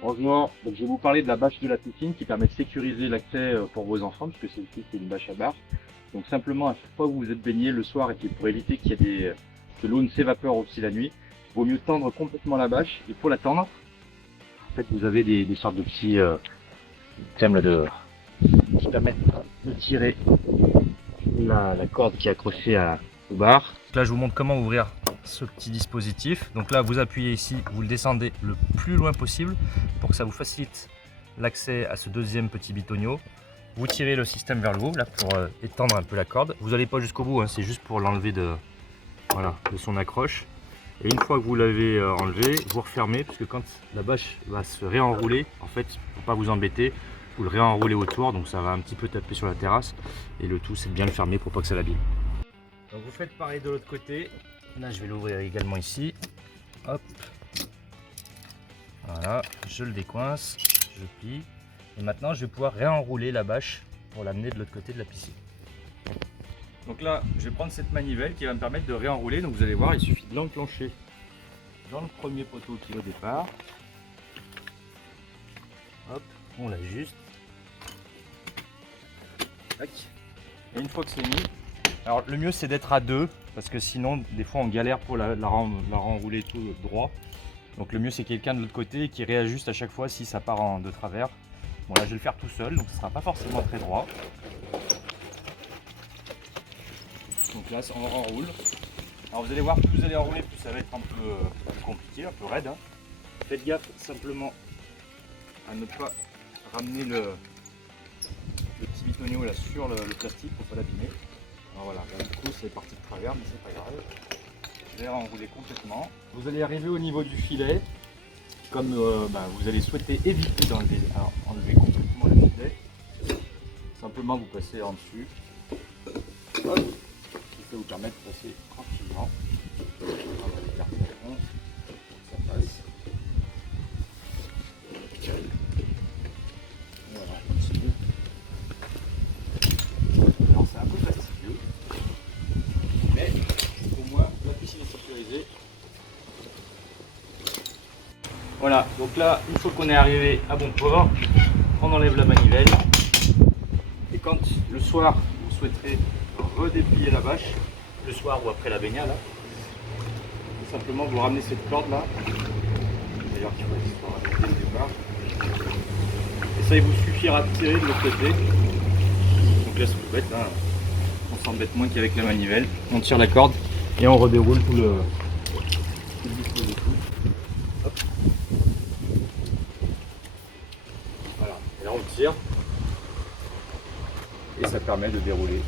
Bonjour, donc je vais vous parler de la bâche de la piscine qui permet de sécuriser l'accès pour vos enfants, puisque celle-ci c'est une bâche à barre. Donc simplement, à chaque fois que vous vous êtes baigné le soir et puis pour éviter qu'il y ait que l'eau ne s'évapore aussi la nuit, il vaut mieux tendre complètement la bâche. Et pour la tendre, en fait vous avez des sortes de petits thèmes là qui permettent de tirer la corde qui est accrochée au bar. Là, je vous montre comment ouvrir ce petit dispositif. Donc là, vous appuyez ici, vous le descendez le plus loin possible pour que ça vous facilite l'accès à ce deuxième petit bitonio. Vous tirez le système vers le haut là pour étendre un peu la corde. Vous n'allez pas jusqu'au bout, hein, c'est juste pour l'enlever de son accroche. Et une fois que vous l'avez enlevé, vous refermez parce que quand la bâche va se réenrouler, en fait, pour pas vous embêter, vous le réenroulez autour, donc ça va un petit peu taper sur la terrasse. Et le tout, c'est de bien le fermer pour pas que ça l'abîme. Donc vous faites pareil de l'autre côté. Là, je vais l'ouvrir également ici. Hop. Voilà, je le décoince, je plie. Et maintenant, je vais pouvoir réenrouler la bâche pour l'amener de l'autre côté de la piscine. Donc là, je vais prendre cette manivelle qui va me permettre de réenrouler. Donc vous allez voir, il suffit de l'enclencher dans le premier poteau qui est au départ. Hop, on l'ajuste. Tac. Et une fois que c'est mis, alors le mieux c'est d'être à deux parce que sinon des fois on galère pour la renrouler tout droit. Donc le mieux c'est quelqu'un de l'autre côté qui réajuste à chaque fois si ça part de travers. Bon là je vais le faire tout seul donc ce ne sera pas forcément très droit. Donc là on renroule. Alors vous allez voir, plus vous allez enrouler, plus ça va être un peu plus compliqué, un peu raide. Hein. Faites gaffe simplement à ne pas ramener le petit bitonio là sur le plastique pour ne pas l'abîmer. Alors voilà, là, du coup c'est parti de travers mais c'est pas grave. Je vais renrouler complètement. Vous allez arriver au niveau du filet. Comme vous allez souhaiter éviter d'enlever complètement le filet. Simplement vous passez en dessus. Hop. Ça vous permet de passer tranquillement. On va l'écarter à fond pour que ça passe. Voilà, continue. Alors c'est un peu fastidieux, mais au moins la piscine est sécurisée. Voilà, donc là, une fois qu'on est arrivé à bon port, on enlève la manivelle. Et quand le soir, vous souhaiterez redéplier la bâche, le soir ou après la baignade, là, tout simplement vous ramenez cette corde là, d'ailleurs qu'il faut arrêter le départ. Et ça, il vous suffira de tirer de l'autre côté. Donc là, c'est tout bête, là. On s'embête moins qu'avec la manivelle. On tire la corde et on redéroule tout le dispositif. Hop. Voilà, et là on tire et ça permet de dérouler